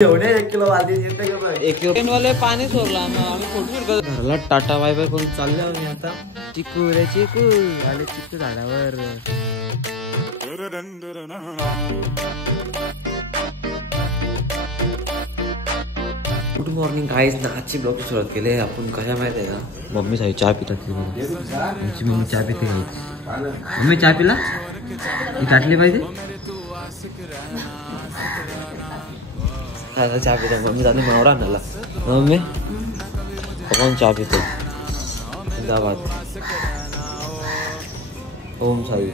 एवढे 1 किलो वाली येते का बघ. 1 किलो वाले पाणी सोडला आम्ही फोटो घरला टाटा बाय बाय करून चाललो मी आता. चिकू रे चिकू आले चिकू झाडावर. Good morning guys. आजची ब्लॉग सुरुवात केली आहे आपण. कशा माहिती आहे का, मम्मी साई चहा पितात. आमची मम्मी चहा पिते. मम्मी चहा पिला ही काटली पाहिजे. चहा पितो मम्मी. झाली मावरा आणायला मम्मी. कोण चहा पितो. जिंदाबाद ओम साई.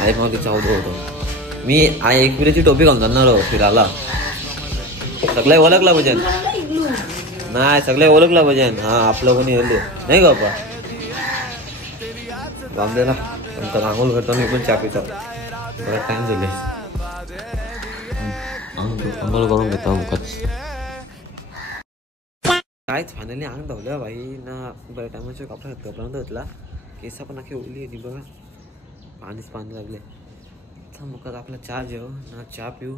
आई मावली चहा होतो मी. आई 1 किलोची टोपी घालून जाणार फिरायला. सगळे ओळखला भजन नाही. सगळे ओळखला भजन. हा आपलं कोणी हल्ले नाही का बाबा. बांबलेला नंतर आंघोळ करतो मी पण चहा पितो. बरं टाइम झाले. आंघोळ करून घेतो मुखच. काहीच फायनली अंग धावल्या भाई ना. बऱ्या टायमाच्या कपडा धुतला. केस पण आखी ओली आहे बघा. पाणी लागले. मुखात आपला चहा जेव ना. चहा पिऊ.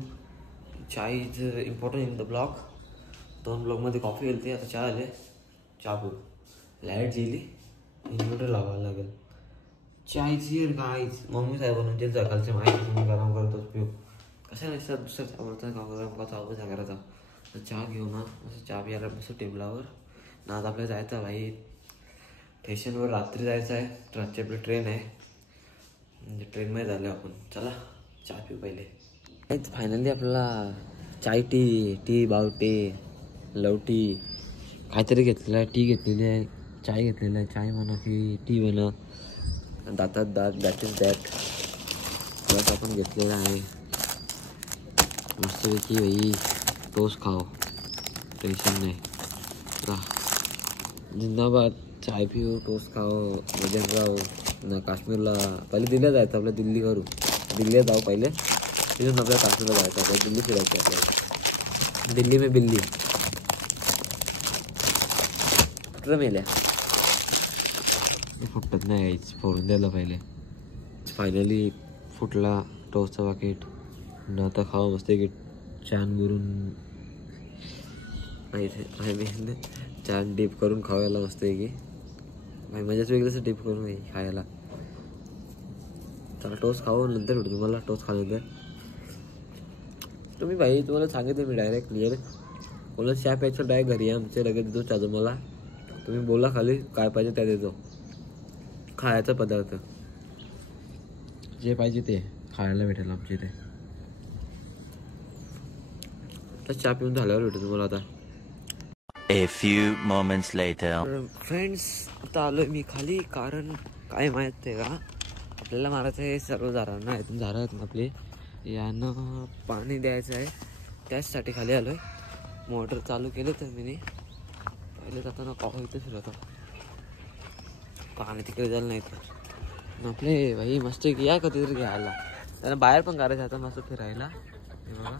चहा is important in the blog. 2 ब्लॉगमध्ये कॉफी गेली. आता चहा आले. चहा पिऊ. लाईट गेली. इन्व्हर्टर लावायला लागेल. चायची काहीच मम्मी साहेबांना जे सकाळची माहिती गरम करतोच पिऊ. कशा नाही सर दुसरं आवडतं का गरम का करायचा. तर चहा घेऊ ना. असं चहा प्यायला बसू टेबलावर ना. आज आपल्याला जायचं भाई स्टेशनवर. रात्री जायचं आहे. रातची आपली ट्रेन आहे. म्हणजे ट्रेनमध्ये झालं आपण. चला चहा पिऊ पहिले. फायनली आपल्याला चाय टी बावटी लवटी काहीतरी घेतलेलं आहे. टी घेतलेली आहे. चाय घेतलेलं आहे. चाय म्हणा की टी म्हणा. दातात दात दॅट इज दॅट. बस आपण घेतलेला आहे. मस्तपैकी भाई टोस्ट खाओ. टेन्शन नाही. जिंदाबाद. चाय पिऊ टोस्ट खाओ. मजा राहो ना. काश्मीरला पहिले दिल्लीला जायचं आपल्या. दिल्ली करू. दिल्लीला जाऊ पहिले. तिथून आपल्याला काश्मीरला जायचं आपल्याला. दिल्ली फिरायची आपल्याला. दिल्ली में बिल्ली कुठं मेल्या. फुटत नाही यायच. फोडून द्यायला पहिले. फायनली फुटला टोस्टचा पाकिट. न आता खावा मस्त की छान बुरून. माहिती छान डीप करून खावायला मस्त आहे की भाई. मजाच वेगळंच डीप करून खायला. चला टोस्ट खाऊ नंतर भेटू तुम्हाला. टोस्ट खाल्यानंतर तुम्ही भाई तुम्हाला सांगितलं मी डायरेक्ट क्लिअर. कोणाला चहा प्यायचं डायरेक्ट घरी आमच्या लगेच देतो चहा. तुम्हाला तुम्ही बोला खाली काय पाहिजे त्या देतो. खायचा पदार्थ जे पाहिजे ते खायला भेटेल आमच्या इथे. तर चहा पिऊन झाल्यावर भेटू तुम्हाला आता. A few moments later. Friends आता आलोय मी खाली. कारण काय माहित आहे का, आपल्याला मारायचं आहे सर्व झाडांना. इथून झाडं आहेत आपले. यानं पाणी द्यायचं आहे. त्याचसाठी खाली आलो आहे. मोटर चालू केलं तर मी पहिले जाताना कॉफी इथं फिरवतो. पाणी तिकडे झालं नाही तर आपले भाई मस्त की या कधीतरी घ्यायला. त्यांना बाहेर पण काढायचं आता मस्त फिरायला. बघा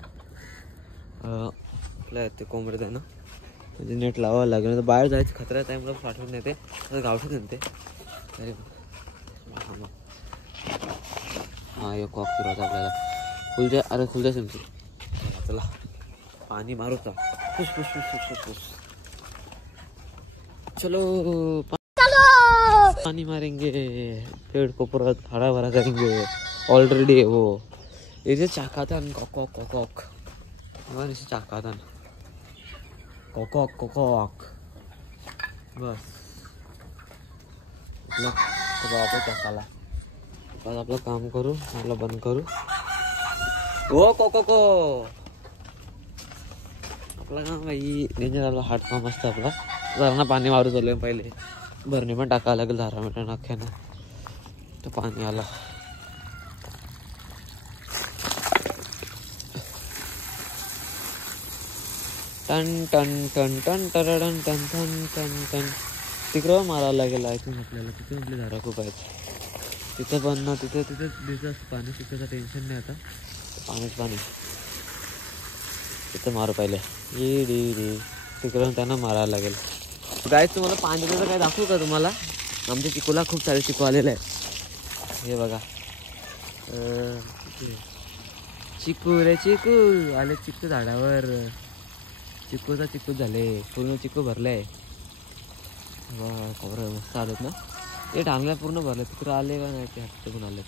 आपल्या ते कोंबडे आहे ना. म्हणजे नेट लावावं लागेल. तर बाहेर जायचं खतरा आहे. त्यामुळे पाठवून येते. गावठीच येते. अरे हां एक कॉक फिरवतो आपल्याला. खुलच्या अरे खुलच्या सिमची. चला पाणी मारूचा. फुस फुस फुस फुस फुस. चलो पानी मारेंगे. पेड़ को पूरा हरा भरा करेंगे. ऑलरेडी वो इसे चाकातन कॉक कॉक कॉक. इसे चाकातन कॉक कॉक कॉक. बस आपलं चाकाला. बस आपलं काम करू. आपलं बंद करू. ओ को आपला काम भाई डेंजर आला. हार्ड काम असतं आपला. झाडांना पाणी मारू चालू आहे. पहिले भरणी पण टाकावं लागेल 10 मिनिटांना अख्ख्यानं. तर पाणी आला. टन टन टन टन टन टन टन टन टन. तिकडं मारावं लागेल ऐकून आपल्याला. तिथे आपली झाडं खूप आहेत. तिथं पण ना तिथं दिसत पाणी. तिथं टेन्शन नाही आता. पाणी तिथं मारू पहिले. तिकडून त्यांना मारायला लागेल. गाईस तुम्हाला पाणी दिलं काय दाखवू का तुम्हाला. आमच्या चिकूला खूप सारे चिकू आलेले आहे. हे बघा चिकू रे चिकू आले चिकू झाडावर. चिकूचा चिकू झाले पूर्ण चिकू भरले. वा खबर मस्त आलेत ना ते डांगल्या पूर्ण भरले. तिकडे आले का नाही ते हट्टे पण आले.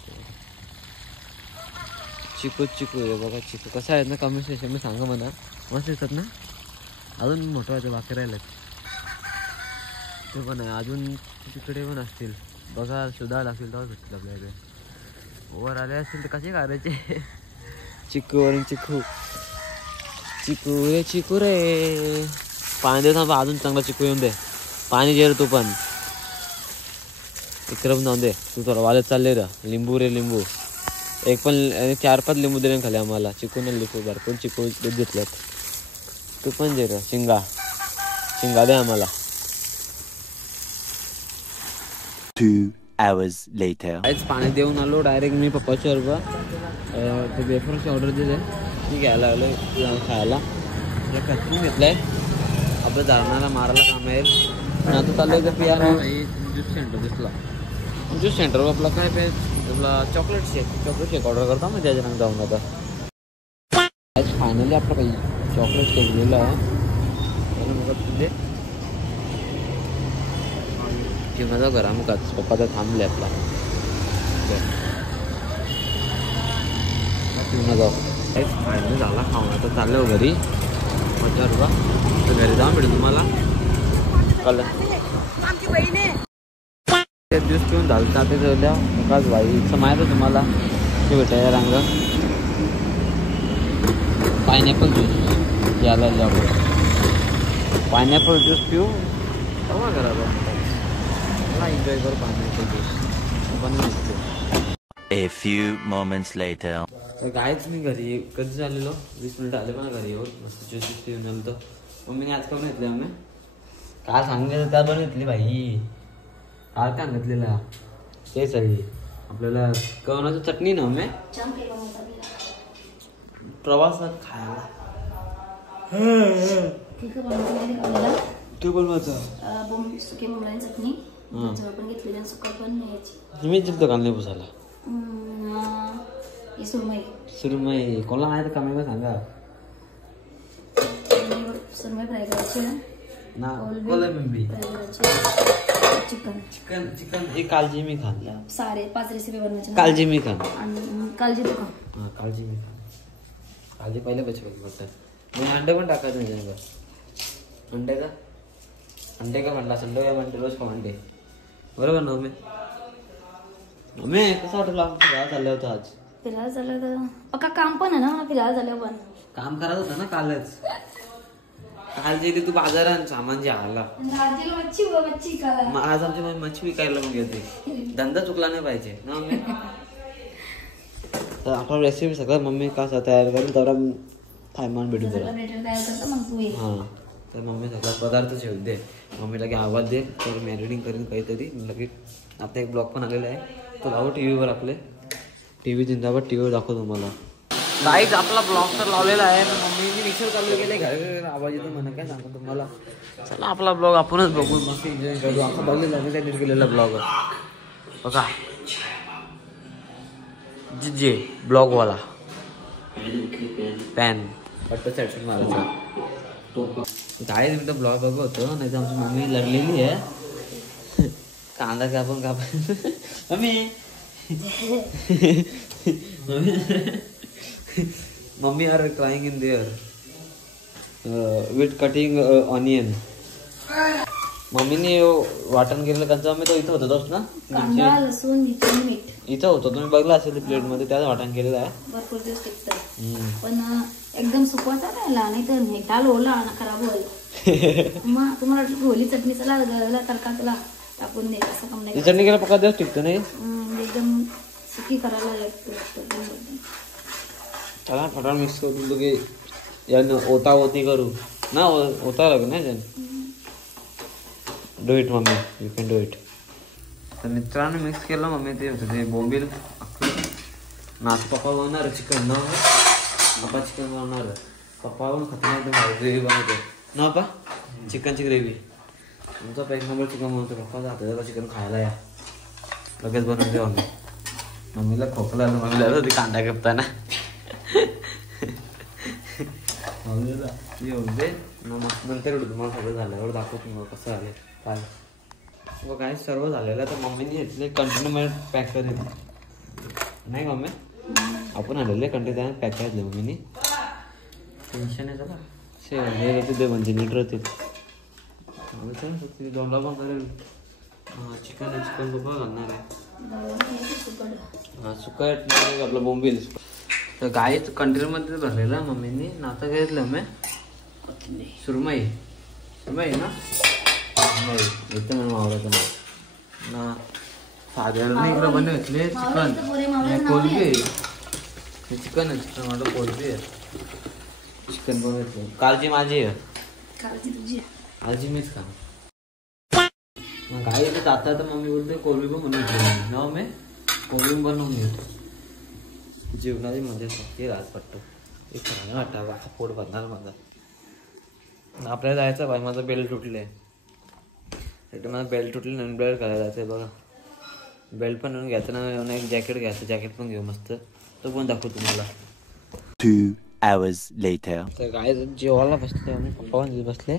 चिकू चिकू आहे बघा. चिकू कसं आहेत ना कमेंट सेक्शन मी सांगा म्हणा. मस्त येतात ना. अजून मोठं व्हायचं बाकी राहिलं ते पण आहे. अजून तिकडे पण असतील बघा. शोधा लागतील तेव्हा भेटतील आपल्या इथे. वर आले असतील तर कसे करायचे. चिकू वरून चिकू. चिकू रे पाणी दे थांबा. अजून चांगला चिकू येऊन दे. पाणी जे तू पण इकडं जाऊन दे. तू थोडं वाजत चालले रे. लिंबू रे लिंबू. एक पण 4-5 लिंबू दिले खाली आम्हाला. चिकू न लिंबू भरपूर चिकू दूध घेतल्यात. तू पण जे रे शिंगा दे आम्हाला. 2 hours later. काहीच पाणी देऊन आलो डायरेक्ट मी पप्पाच्या बरोबर. ते वेफरची ऑर्डर दिले मी घ्यायला लागलो खायला. कचरून घेतलंय आपलं झाडाला मारायला काम आहे. आणि आता चाललंय तर पियाला ज्यूस सेंटर दिसला. ज्यूस सेंटरवर आपला काय पे आपला चॉकलेट शेक ऑर्डर करता मग त्याच्या रंग जाऊन आता. फायनली आपलं काही चॉकलेट शेक दिलं आहे. माझा घर आम्ही पप्पा तर थांबले आपला. जाऊ काहीच फायनली झाला खाऊन. आता चाललं घरी मजा बा. घरी जाऊन भेटू तुम्हाला कल. ते दिवस पिऊन झालं तर ते ठेवल्या काच भाई इथं माहीत आहे तुम्हाला ते भेटायला रंग. पायनॅपल ज्यूस यायला जाऊ. पायनॅपल ज्यूस पिऊ तेव्हा करा एन्जॉय करू पायनॅपल ज्यूस पण. A few moments later. तर काहीच मी घरी कधी झालेलो 20 मिनिटं आले पण घरी येऊन मस्त ज्यूस पिऊन आलो. तर मम्मीने आज करून घेतले आम्ही काय सांगितलं त्या पण घेतली भाई. काय काय घेतलेला ते सगळी आपल्याला कवनाची चटणी ना आम्ही प्रवासात खायला. तू बनवायचा सुकी मुंबई चटणी पण घेतलेली सुका पण न्यायची. मी जिद्द कांदे पुसायला सुरमई कोणाला नाही तर कमी का सांगा. सुरमई फ्राय करायची ना कोलंबी चिकन चिकन चिकन एक कालजी मी खाल्ला. 5 रेसिपी बनवायची. कालजी मी खा आणि कालजी तू खा. हां कालजी मी खा. कालजी पहिले बघत मी अंडे पण टाकायचं नाही. अंडे का म्हणला संडे का म्हणते रोज खाऊ अंडे बरोबर ना. मम्मी कसं वाटलं आमचं फिरायला चाललं होतं आज. फिरायला चाललं तर पक्का काम पण आहे ना मला फिरायला झालं पण काम करायचं होतं ना कालच. काल गेली तू बाजारात सामान जे आला आज आमची मच्छी विकायला मग येते. धंदा चुकला नाही पाहिजे ना मम्मी. तर आपण रेसिपी सगळं मम्मी कसं तयार करून तेवढा थायमान भेटून तुला. हां तर मम्मी सगळा पदार्थ ठेवून दे. मम्मीला की आवाज दे तर मॅरिनेटिंग करून काहीतरी लगेच. आता एक ब्लॉग पण आलेला आहे तो भाऊ टीव्हीवर आपले टीव्ही जिंदाबाद टीव्हीवर दाखवतो तुम्हाला. काहीच आपला ब्लॉग तर लावलेला आहे. मम्मीने रिक्षावर चालू केले घर आवाज येतो म्हणा काय सांगतो तुम्हाला. चला आपला ब्लॉग आपणच बघू मस्त एन्जॉय करू. आपण बघलेला मी एडिट केलेला ब्लॉग बघा जे ब्लॉगवाला पॅन वाटतं सेटिंग मारायचं. काय मी तर ब्लॉग बघत होतो नाही तर आमची मम्मी लढलेली आहे. कांदा कापून mummy mummy are crying in there with cutting onion. मम्मीने वाटण केलेलं कंचा मम्मी तो इथं होता तोच ना कांदा लसूण मीठ इथं होतं तुम्ही बघला असेल प्लेट मध्ये त्याच वाटण केलेलं आहे. भरपूर दिवस टिकतं पण एकदम सुकवायचा राहिला नाही तर नेटाल ओला खराब होईल. मग तुम्हाला ढोली चटणी चला तडका चला टाकून दे असं कम नाही. चटणी केला पक्का दिवस टिकतो नाही एकदम सुकी करायला लागतो. चला फटाफट मिक्स करून की यानं ओता ओती करू ना ओता लागेल ना त्यानं. Do it mummy you can do it. तर मित्रांनो मिक्स केलं मम्मी ते होतं ते बोंबील ना आता पप्पा बनवणार चिकन ना पप्पा चिकन बनवणार. पप्पा पण खतरनाक ग्रेव्ही बनवतो ना पप्पा चिकनची ग्रेव्ही. आमचा एक नंबर चिकन बनवतो. पप्पा जातं चिकन खायला या लगेच बनवून देऊ आम्ही. मम्मीला खोकला मम्मीला होती कांदा कापताना येऊ दे ना, मग नंतर तुम्हाला सगळं झाल्यावर दाखवतो मग कसं झालं काय. व काय सर्व झालेलं तर मम्मीने घेतले कंटेनर मध्ये पॅक करेल नाही मम्मी, आपण आलेले कंटेनर पॅक करायचे मम्मीने. टेन्शन आहे त्याला ते म्हणजे नीट राहतील. दोनला पण करेल. चिकन बघा घालणार आहे. सुकट नाही आपलं बोंबील. तर गाय कंटेनरमध्ये भरलेला मम्मीने. नाता काय घेतलं मी सुरमई ना नाही येते म्हणून आवडतं ना साधारण इकडं बनवून घेतले चिकन कोलबी आहे. चिकन आहे चिकन माझं कोलबी आहे. चिकन पण घेतलं. कालची माझी आहे कालची मीच खा. मग गाई इथे जाता तर मम्मी बोलते कोलबी पण बनवून घेतली ना मी कोलबी बनवून घेतो. जेवणाची मजा ते राज पट्ट एक खाणं वाटा वाचा पोट भरणार माझा. आपल्याला जायचं भाई माझं बेल्ट तुटले त्याच्यात माझं बेल्ट तुटले नवीन बेल्ट करायला जायचं आहे बघा. बेल्ट पण आणून घ्यायचं ना एक जॅकेट घ्यायचं जॅकेट पण घेऊ मस्त तो पण दाखवू तुम्हाला. 2 hours later. तर काय जेवायला बसले आम्ही पप्पा पण बसले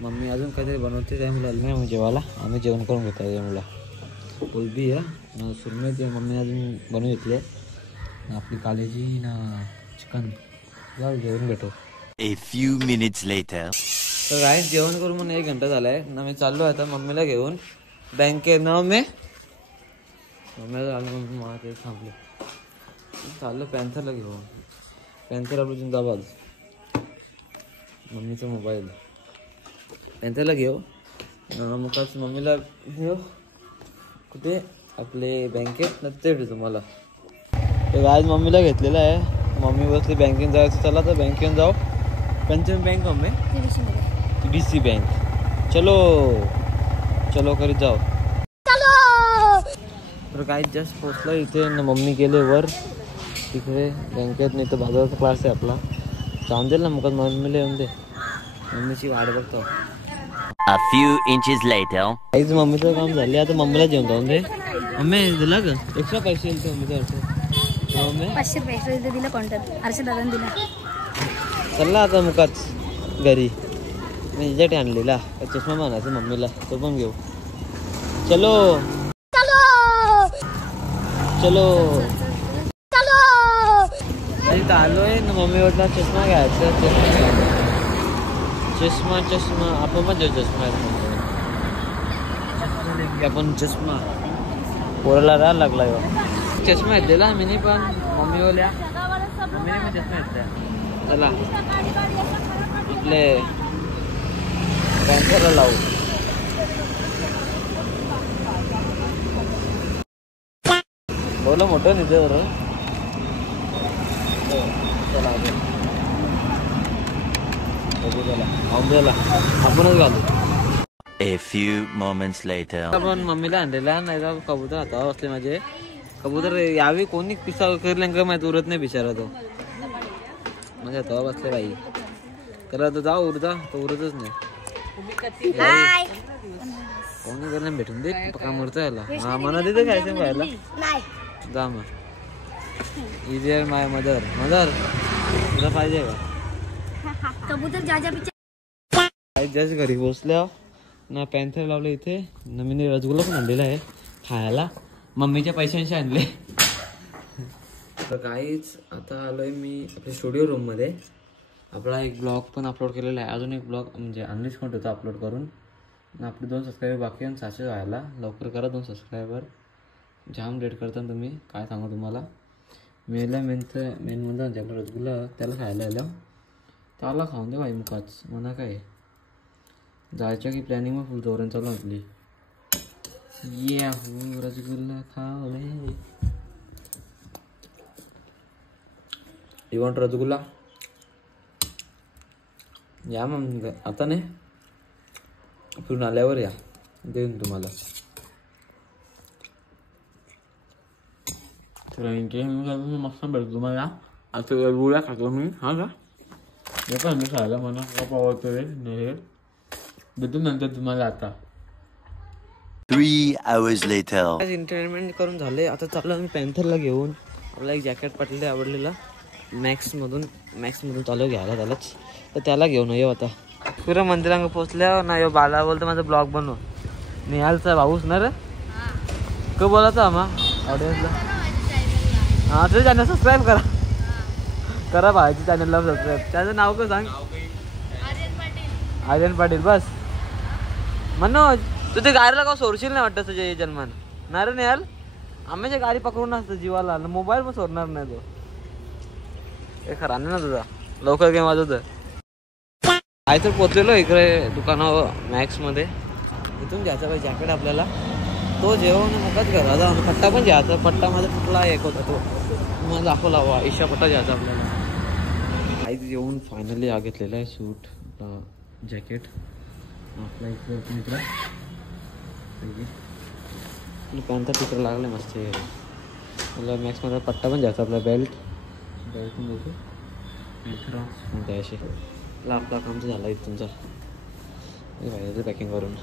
मम्मी अजून काहीतरी बनवते त्यामुळे आलं नाही आम्ही जेवायला. आम्ही जेवण करून घेतो त्यामुळं कोलबी आहे सुरमई ते मम्मी अजून बनवून घेतले आपली कालेजी ना चिकन जाऊ जेवण भेटू. A few minutes later. तर काय जेवण करून म्हणून 1 घंटा झालाय ना मी चाललो आता मम्मीला घेऊन बँकेत ना मम्मीला आलो मम्मी मला ते थांबले चाललं पॅन्थरला घेऊन. पॅन्थर आपलं जिंदाबाद मम्मीचा मोबाईल पॅन्थरला घेऊ मग मम्मीला घेऊ कुठे आपले बँकेत नसते भेटू तुम्हाला. तर आज मम्मीला घेतलेलं आहे. मम्मी बसली बँकेत जायचं चला तर बँकेत जाऊ. पंचम बँक मम्मी BC बँक चलो चलो करीत जाऊ. तर काय जस्ट पोचलं इथे ना मम्मी गेले वर तिकडे बँकेत नाही तर बाजाराचा क्लास आहे आपला जाऊन देईल ना मग मम्मीला येऊन दे मम्मीची वाट बघतो. A few inches later. काहीच मम्मीचं काम झाले आता मम्मीला जेवण जाऊन दे. मम्मी दिला का एक्स्ट्रा पैसे येईल मम्मीचा अर्थ 500 रुपये दिला कॉन्टॅक्ट हर्षद दादाने दिला. चला आता मुकाच घरी मी हिच्यासाठी आणलेला चष्मा मानायचा मम्मीला तो पण घेऊ. चलो चलो आलोय ना मम्मी वाटला चष्मा घ्यायचा चष्मा आपण पण देऊ चष्मा आपण चष्मा पोराला राहायला लागला चष्मा घेतलेला मी पण मम्मी बोल्या मम्मीने पण चष्मा घेतला. चला आपले पॅन्थरला लावू. बोला मोठं नाही तर चला आपणच घालू. A few moments later. आपण मम्मीला आणलेला नाही का कबूतर हातावर असले माझे कबूतर यावी कोणी पिसा करले का माहिती उरत नाही बिचारा तो माझ्या हातावर बसले बाई करा तर जाऊ उरता तो उरतच नाही. कोणी करणे भेटून दे काम उरता याला हा मना देते खायचं पाहायला जा मग. इज माय मदर तुला पाहिजे का कबूतर जस्ट घरी पोचल्या ना पॅन्थर लावलं इथे नवीन रसगुल्ला पण आणलेला आहे खायला मम्मीच्या पैशांशी आणले. तर काहीच आता आलोय मी आपल्या स्टुडिओ रूम मध्ये. आपला एक ब्लॉग पण अपलोड केलेला आहे अजून एक ब्लॉग म्हणजे अनलिस्ट कोण होता अपलोड करून आपले 2 सबस्क्रायबर बाकी आणि 700 व्हायला लवकर करा 2 सबस्क्रायबर जाम रेट करता तुम्ही काय सांगू तुम्हाला. मेनमध्ये जे आपला रसगुल्ला त्याला खायला आलं त्याला खाऊन दे भाई मुखाच म्हणा काय जायचं की प्लॅनिंग मग फुल जोरान चालू आपली. ये हो रसगुल्ला खाओ रे यू वॉन्ट रसगुल्ला या मग आता नाही फिरून आल्यावर या देईन तुम्हाला. तर मस्त भेटतो तुम्हाला आता रसगुल्ला खातो मी हा का हे पण मी खायला म्हणा आवडतो रे भेटून नंतर तुम्हाला आता. 3 hours later. एंटरटेनमेंट करून झाले आता चालू आम्ही पॅन्थरला घेऊन आपला एक जॅकेट पाटले आवडलेला मॅक्समधून चालू घ्यायला त्यालाच तर त्याला घेऊन येऊ आता. पुरा मंदिरांक पोचल्यावर ना यो बाला बोलतो माझा ब्लॉग बनव. निहालचा भाऊस ना रे क बोलायचा आम्हा ऑडियन्सला. हां तुझं चॅनल सबस्क्राईब करा भाईच्या चॅनलला सबस्क्राईब. त्याचं नाव का सांग? आर्यन पाटील. बस मनोज तू ते गाडीला का सोडशील नाही वाटतं तुझ्या जन्मान ना रे निहाल. आम्ही गाडी पकडून असतं जीवाला मोबाईल पण सोडणार नाही तो. हे खरा नाही ना तुझा. लवकर गेम वाजवतं. आहे तर पोचलेलो इकडे दुकानावर मॅक्समध्ये. इथून घ्यायचा पाहिजे जॅकेट आपल्याला. तो जेवण मगच घरा जाऊन पट्टा पण घ्यायचा. पट्टा माझा कुठला एक होता तो मला दाखवला हवा. ईशा पट्टा घ्यायचा आपल्याला. आई जेवण फायनली घेतलेला आहे. सूट जॅकेट आपला इकडे मित्र पॅन्ट तिकडे लागलं मस्त. मला मॅक्समध्ये पट्टा पण घ्यायचा आपला. बेल्ट पण बघू मित्र असे. आपला काम तर झाला तुमचा पॅकिंग करून.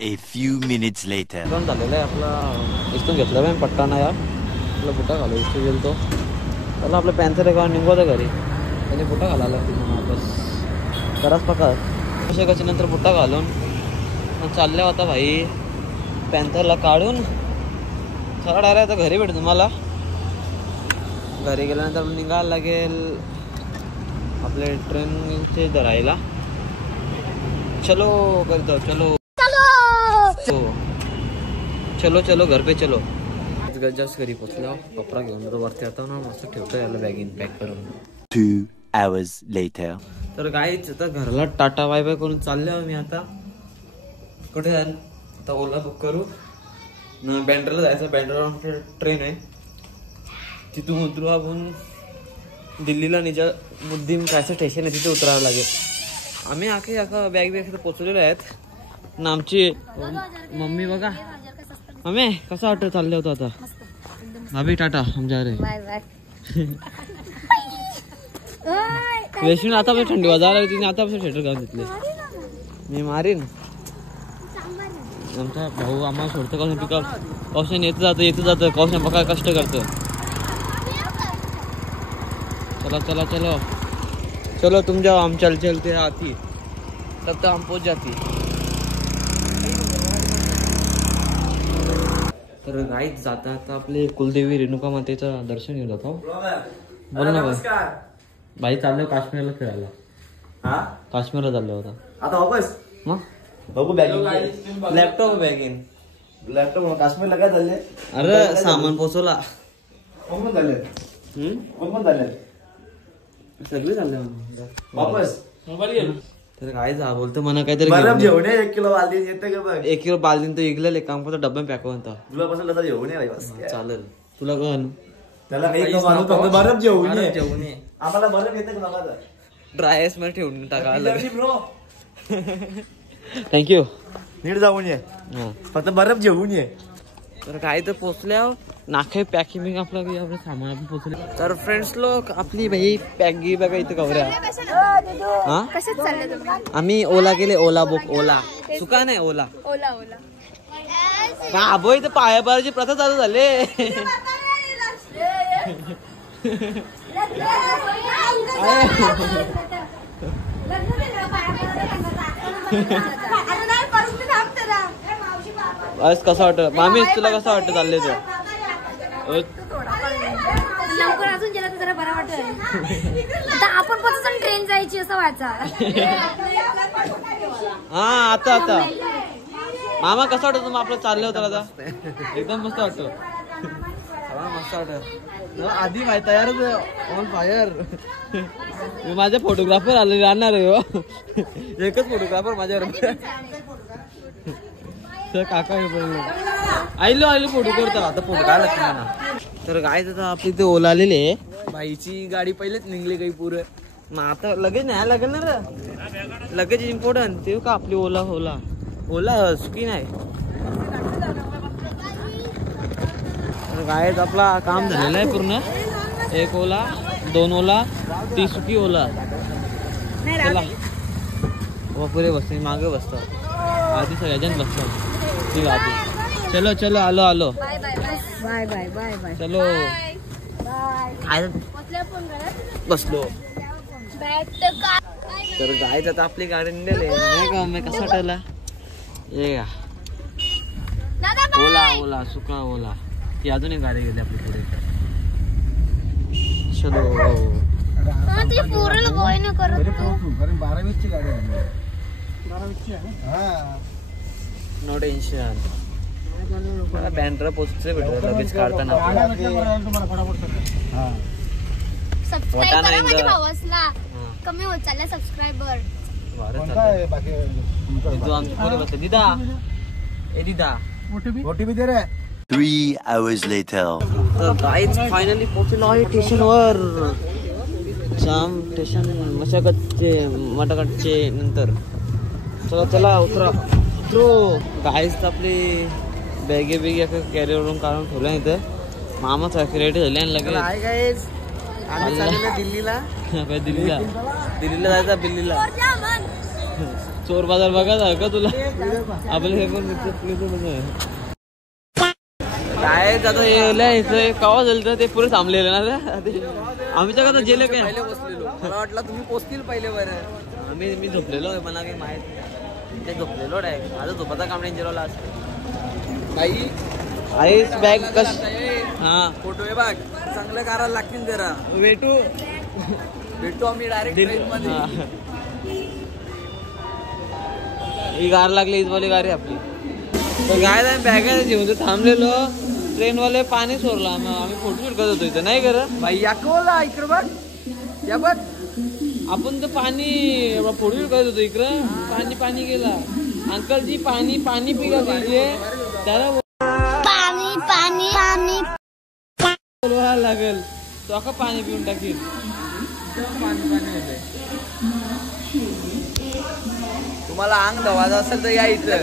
A few minutes later. पण झालेलं आहे आपला. इथून घेतला मॅम पट्टा ना यार. आपला बुटा घालू इथं गेलो तो. त्याला आपलं पॅन्थर आहे का निघवतं घरी. त्याने बुटा घालायला वापस कराच पका कशा कशी नंतर बुटा घालून मग चालल्या होता भाई. पॅन्थरला काढून चला डायरेक्ट आता घरी भेटू तुम्हाला. घरी गेल्यानंतर निघायला लागेल आपले ट्रेनचे धरायला. चलो करतो चलो चलो चलो घर पे चलो. जस्ट घरी पोचलो. कपडा घेऊन वरती आता ना मस्त ठेवतो याला बॅगिन पॅक करून. 2 hours later. तर गाईच आता घरला टाटा बाय बाय करून चालले मी आता. कुठे जाईल आता ओला बुक करू ना. बँड्राला जायचं. बँड्राला ट्रेन आहे. तिथून उतरू आपण दिल्लीला निजामुद्दीन कायचं स्टेशन आहे तिथे उतरावं लागेल. आम्ही आखा बॅग पोचलेलो आहेत ना. आमची मम्मी बघा. मम्मी कसं वाटतं चालले होतं आता. भाभी टाटा आमच्या अरे रेशमी आता पण थंडी वाजायला लागली. तिने आतापासून स्वेटर घालून घेतले. मी मारीन. आमचा भाऊ आम्हाला सोडतं कौशन पिकअप. कौशन येतं जातं. कौशन बघा कष्ट करतं. चलो चलो चलो चलो तुम जाओ हम चलते आती तब तक हम पहुंच जाती. तर गाईत जाता आता आपले कुलदेवी रेणुका मातेचं दर्शन घेऊन जातो. बोला ना भाई. भाई चाललो काश्मीरला फिरायला. काश्मीरला चाललो होता आता वापस मग बघू बॅगिंग लॅपटॉप बॅगिंग लॅपटॉप काश्मीरला काय झाले. अरे सामान पोचवला. कोण झाले कोण झाले सगळे चालले वापस. तर काय जा बोलतो म्हणा काहीतरी बरं जेवण 1 किलो बालदी येते का बघ. 1 किलो बालदीन तर इगलेले काम करतो. डब्बा पॅक होता तुला पासून कसं जेवण आहे बस चालेल. तुला कोण त्याला बरफ जेवण आहे. आम्हाला बरफ येते का बघा. ड्राय आईस मध्ये ठेवून टाकायला. Bro thank you. नीट जाऊन ये. फक्त बरफ जेवून ये. तर काय तर पोचल्यावर नाखे पॅकिंग आपलं सामान आपण पोचले. तर फ्रेंड्स लोक आपली भाई पॅगी बघा इथं कवऱ्या. आम्ही ओला केले. ओला बुक. ओला चुका नाही ओला बाबो. इथं पायाभराची प्रथा चालू झाले. बस कसं वाटत मामी. तुला कसं वाटतं चाललंय ते. लवकर अजून गेला तर जरा बरं वाटत. आपण पण ट्रेन जायची असं व्हायचा. हा आता मामा कसं वाटत तुम्हाला आपलं चाललं होतं आता. एकदम मस्त वाटतं. मस्त वाटत. आधी माहिती तयारच ऑन फायर. मी माझे फोटोग्राफर आले राहणार आहे. एकच फोटोग्राफर माझ्यावर. काका आईलो फोटो करतात. आता फोटो काय लागतो मला. तर काय तर आपली ते ओला आलेली आहे. बाईची गाडी पहिलेच निघली काही पुरं. मग आता लगेच न्यायला लागेल ना रे. लगेच इम्पॉर्टंट ते का आपली ओला सुकी नाही. तर काय आपला काम झालेलं आहे पूर्ण. 1 ओला 2 ओला 3 सुकी ओला. चला पुरे बसते मागे बसतात. आधी सगळ्याजण बसतात. ठीक आहे चलो चलो आलो bye bye bye bye bye. चलो बसलो. तर गायच आता आपली गाडी निघाली नाही का मी कसा वाटला ये का ओला ओला सुका ओला ती अजून एक गाडी गेली आपली पुढे चलो नो टेन्शन मला बॅनर पोचते भेटत लगेच काढताना कमी होत चालला सबस्क्रायबर दिदा ए दिदा ओटीपी दे रे 3 hours later. तर गाईच फायनली पोहोचलो आहे स्टेशनवर जाम स्टेशन मटागडचे नंतर चला चला उतरा उतरो गाईच आपली बॅगे बिगे कॅरीवरून काढून ठेवल्या इथं मामाच रेडी झाले आणि लगेच दिल्लीला दिल्लीला दिल्लीला जायचा दिल्लीला चोर बाजार बघा का तुला आपलं हे पण काय आता कवा झालं तर ते पुरे थांबलेलं ना आम्हीच्या का जेले काय बसलेलो मला वाटलं तुम्ही पोचतील पहिले बरं मी झोपलेलो मला काही माहित ते झोपलेलो डायरेक्ट माझा झोपाचा काम डेंजरवाला असतो काही आईस बॅग कश हा फोटो आहे बघ चांगलं करायला लागतील जरा भेटू आम्ही डायरेक्ट ही गार लागली इथवाली गाडी आपली तर काय नाही बॅग घेऊन थांबलेलो ट्रेनवाले पाणी सोडला आम्ही फोटो शूट करत होतो इथं नाही करत भाई याकवला इकडं बघ या बघ आपण तर पाणी फोटो शूट करत होतो इकडं पाणी पाणी गेला अंकल जी पाणी पाणी पिका दीजिए त्याला पाणी पाणी पाणी लागेल तो का पाणी पिऊन टाकील पाणी पाणी होते तुम्हाला अंग धवायचं असेल तर या इथं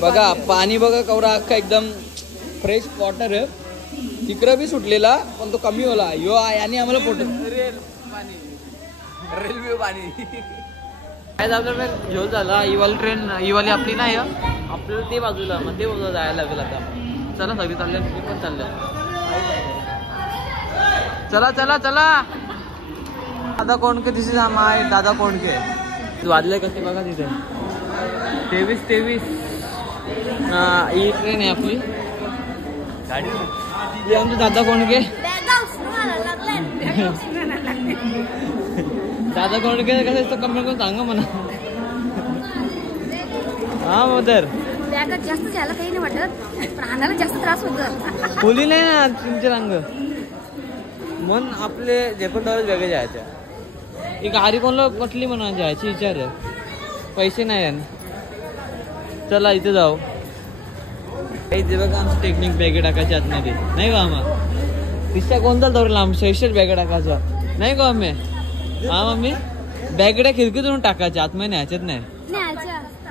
बघा पाणी बघा कवरा अख्खा एकदम फ्रेश वॉटर आहे तिकडं बी सुटलेला पण तो कमी होला यो याने आम्हाला फोटो रेल्वे पाणी काय आपल्याला घेऊन झाला इवाली ट्रेन इवाली आपली नाही आपल्याला ते बाजूला मग ते बाजूला जायला लागेल आता चला सगळी चालल्या मी पण चालल्या चला चला चला दादा कोणके दिसे माय दादा कोणके वाजले कसे बघा तिथे 23 ही ट्रेन आहे आपली गाडी आमचे दादा कोणके दादा कोणके कसं असतं कमी करून सांगा म्हणा हा मदर जास्त झालं काही नाही वाटत प्राणाला जास्त त्रास होत खोली नाही ना तुमचे रंग मन आपले झेपटवर वेगळे जायच्या ही गाडी कोणाला पटली म्हणा जायची विचार पैसे नाही आणि चला इथे जाऊ काही बघा आमची टेक्निक बॅगे टाकायच्या आतमध्ये नाही का आम्हा तिसऱ्या कोणता धरला आमच्या 600 बॅगे टाकायच्या नाही का आम्ही हा मम्मी बॅगड्या खिडकीतून टाकायच्या आतमध्ये न्यायच्यात नाही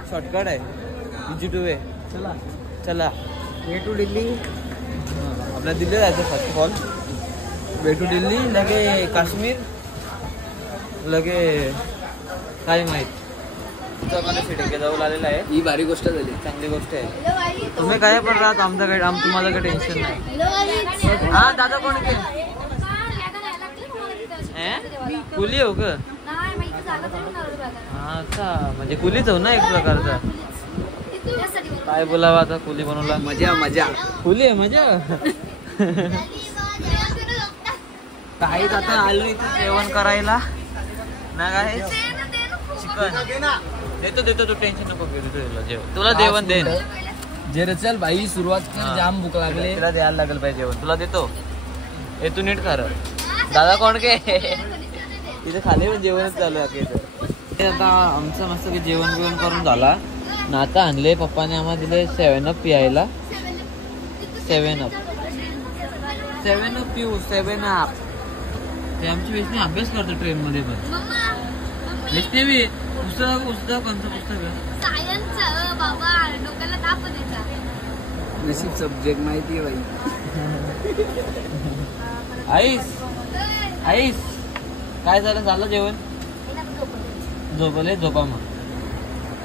शॉर्टकट आहे EG2 वे चला चला वे टू दिल्ली आपल्या दिल्ली जायचं first of all way to Delhi लगे काश्मीर लगे काय माहित जाऊ आलेला आहे ही भारी गोष्ट झाली चांगली गोष्ट आहे तुम्ही काय पण राहत आमच्याकडे तुम्हाला काही टेन्शन नाही हा दादा कोण कुली हो का अच्छा म्हणजे कुलीच हो ना एक प्रकारचा काय बोलावं आता कुली बनवला मजा मजा कुली आहे मजा काहीच आता आलो इथे जेवण करायला ना काय चिकन देतो देतो तू टेन्शन नको घेऊ जेवण तुला जेवण दे जे चल भाई सुरुवात कर जाम भूक लागले तुला द्यायला लागेल पाहिजे जेवण तुला देतो हे तू नीट खा दादा कोण के इथे खाली पण जेवणच चालू आहे आता आमचं मस्त की जेवण बिवण करून झाला ना आता आणले पप्पाने आम्हाला दिले 7 अप पियायला 7 अप पिऊ 7 अप ते आमची वेशनी अभ्यास करतो ट्रेन मध्ये पण वेशनी बी पुस्तक कोणतं पुस्तक सायन्स बाबा डोक्याला ताप द्यायचा नशीब सब्जेक्ट माहिती आहे भाई आईस काय झालं जेवण झोपले झोपा मग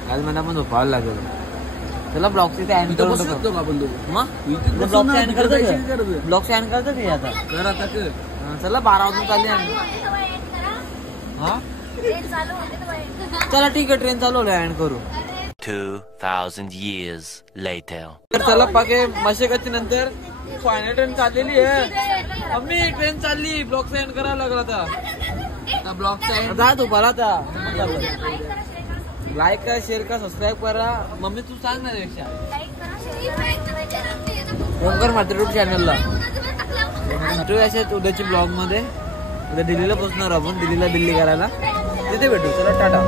काल मला पण झोपावं लागेल त्याला ब्लॉक तिथे ऍड करून शकतो आपण मग ब्लॉक ऍड करतो ते आता कर आता कर चला 12 वाजून चालले हा ट्रेन चालू होते ना बाहेर. चला ठीक आहे, ट्रेन चालू एंड करू. 2,000 years later. तर चला पाके मशेकची नंतर फायनल ट्रेन चाललेली आहे. मम्मी ट्रेन चालली, ब्लॉक एंड करायला लागला आता. ब्लॉक जा तू मला आता. लाईक करा, शेअर करा, सबस्क्राईब करा. मम्मी तू सांग ना पेक्षा ओंकार मात्र चॅनलला. भेटू अशाच उद्याच्या ब्लॉग मध्ये. उद्या दिल्लीला पोहोचणार आपण, दिल्ली करायला. तिथे भेटू. चला टाटा.